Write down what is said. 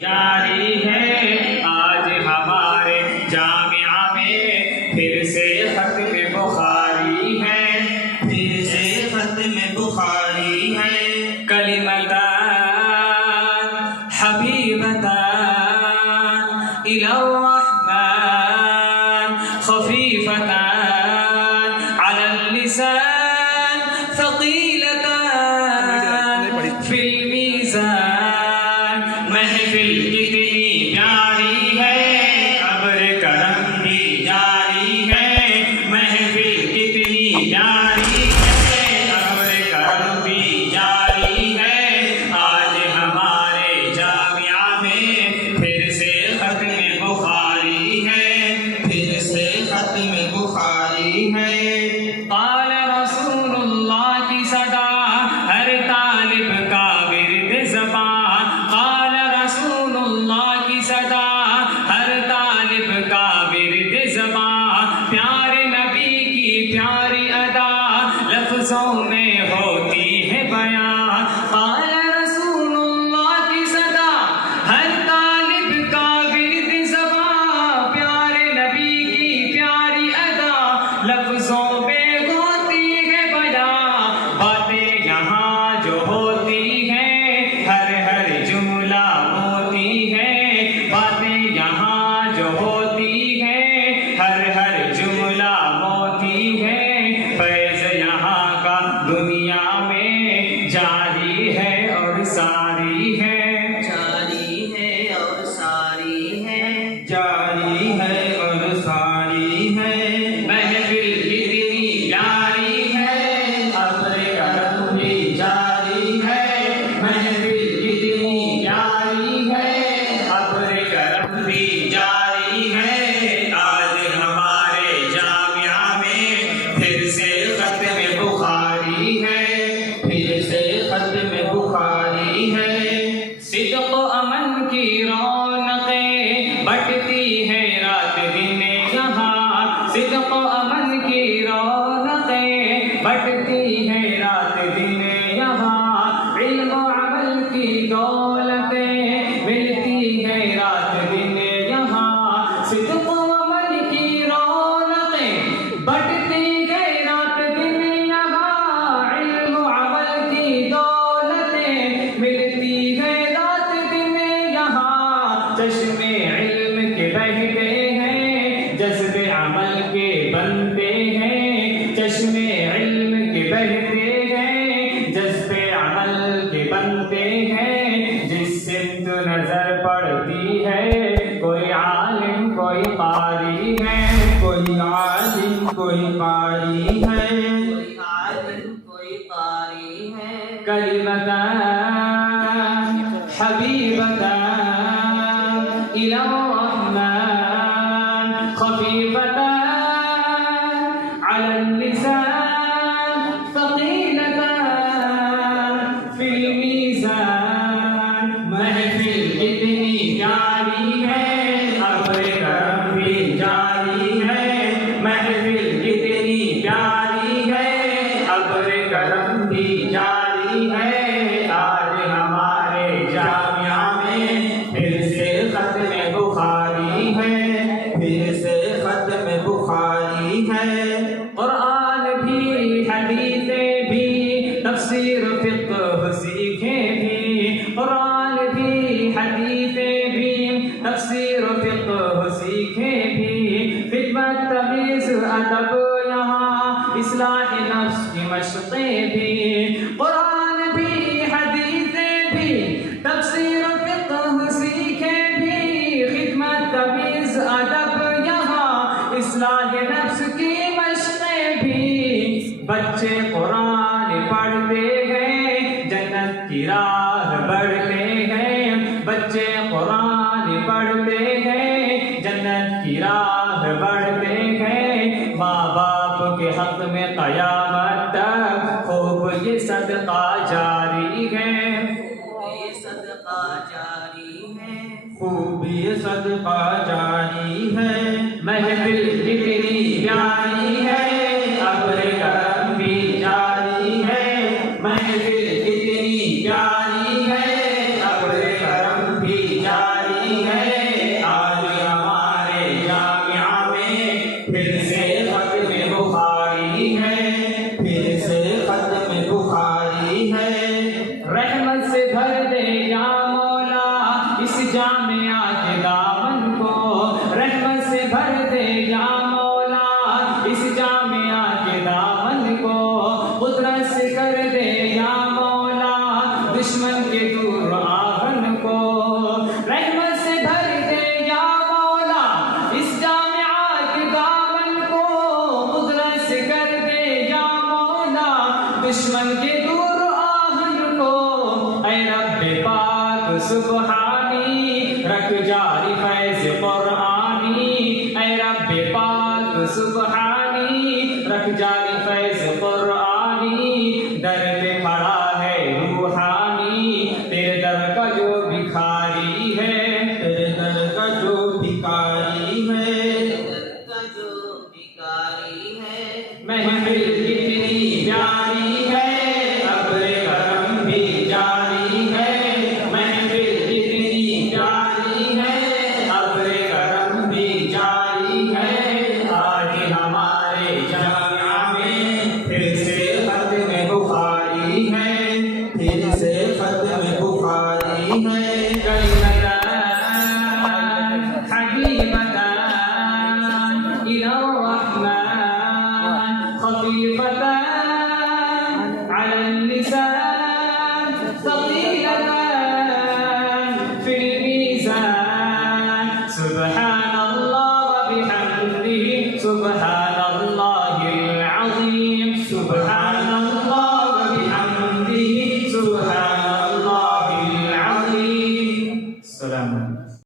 جاری ہے آج ہمارے جامعہ میں پھر سے ختم بخاری ہے، پھر سے ختم بخاری ہے۔ کلمتان حبیبتان الی الرحمن خفیفتان علی اللسان ثقیلتان فی المیزان۔ محفل کتنی پیاری ہے، ابر کرم بھی جاری ہے۔ محفل کتنی پیاری ہے، ابر کرم بھی جاری ہے۔ آج ہمارے جامعہ میں پھر سے ختم بخاری ہے، پھر سے ختم بخاری ہے۔ قال رسول اللہ کی صدا ہر طالب کا ورد زبان، قال رسول اللہ کی صدا ہر طالب کا ورد زبان۔ پیارے نبی کی پیاری ادا لفظوں میں ہوتی ہے بیان۔ قال رسول اللہ کی صدا ہر طالب کا ورد زبان، پیارے نبی کی پیاری ادا لفظوں میں ہوتی ہے بیان۔ باتیں یہاں جو ہوتی ہیں ہر جملہ موتی ہے، باتیں یہاں جو ہوتی ہیں ہر جملہ موتی ہے۔ فیض یہاں کا دنیا میں جاری ہے اور ساری ہے، جاری ہے اور ساری ہے، جاری ہے اور ساری ہے۔ محفل کتنی پیاری ہے، ابر کرم بھی جاری ہے۔ محفل کتنی پیاری ہے، ابر کرم بھی جاری ہے۔ آج ہمارے جامعہ میں پھر سے ختم بخاری ہے، پھر سے ختم بخاری ہے۔ صدق و امن کی رونقیں بٹتی ہے رات دن یہاں، صدق و امن کی رونقیں بٹتی ہے رات دن یہاں۔ علم و عمل کی دولتیں ملتی ہے رات دن یہاں، صدق و عمل کی رونقیں بٹتی ہے رات دن یہاں۔ علم و عمل کی دولتیں ملتی ہے رات دن یہاں۔ چشمے علم کے بہتے ہیں، جذب عمل کے بنتے ہیں۔ چشمے علم کے بہتے ہیں، جذب عمل کے بنتے ہیں۔ جس سمت نظر پڑتی ہے کوئی عالم کوئی قاری ہے، کوئی عالم کوئی قاری ہے، کوئی عالم کوئی قاری ہے۔ کلمتان حبیبتان الی الرحمن خفیفتان علی اللسان ثقیلتان فی المیزان۔ محفل کتنی پیاری ہے، ابر کرم بھی جاری ہے۔ محفل کتنی پیاری ہے، ابر کرم بھی جاری ہے۔ آج ہمارے جامعہ میں پھر سے ختم بخاری ہے، پھر سے ختم بخاری ہے۔ قرآن بھی حدیثیں بھی تفسیر فقہ سیکھیں بھی، قرآن بھی حدیثیں بھی تفسیر فقہ سیکھیں بھی۔ خدمت تمیز ادب یہاں اصلاح نفس کی مشقیں بھی، قرآن بھی حدیثیں بھی تفسیر فقہ سیکھیں بھی۔ خدمت تمیز ادب یہاں اصلاح نفس کی مشقیں بھی۔ بچے قرآن پڑھتے ہیں، جنت کی راہ بڑھتے ہیں۔ بچے قرآن پڑھتے ہیں، جنت کی راہ بڑھتے ہیں۔ ماں باپ کے حق میں قیامت تک خوب یہ صدقہ جاری ہے، یہ صدقہ جاری ہے، خوب یہ صدقہ جاری ہے۔ محفل کتنی پیاری ہے، ابر کرم بھی جاری ہے۔ محفل کتنی پیاری ہے، ابر کرم بھی جاری جاری ہے آج ہمارے جامعہ میں پھر سے ختم بخاری ہے پھر سے ختم بخاری ہے رحمت سے بھر دے یا مولا اس جامعہ کے دامن کو رحمت سے بھر دے یا مولا اس جامعہ کے دامن کو قدرت سے کر دے یا مولا دشمن کے دور آہن کو رحمت سے بھر دے یا مولا اس جامعہ کے دامن کو قدرت سے کر دے یا مولا دشمن کے دور آہن کو اے رب پاک سبحانی رکھ جاری فیض قرآنی اے رب پاک سبحانی رکھ جاری فیض قرآنی در پہ کھڑا ہے روحانی تیرے در کا جو بھکاری ہے تیرے در کا جو بھکاری ہے کا جو بھکاری ہے محفل کتنی پیاری ہے ابر کرم بھی جاری ہے محفل کتنی پیاری ہے ابر کرم بھی جاری ہے آج ہمارے جامعہ میں پھر سے ختم بخاری ہے پھر سے ختم بخاری ہے كلمتان حبيبتان إلى الرحمن خفيفتان على اللسان ثقيلتان في الميزان سبحان الله وبحمده سبحان الله العظيم سبحان الله وبحمده سبحان الله العظيم السلام عليكم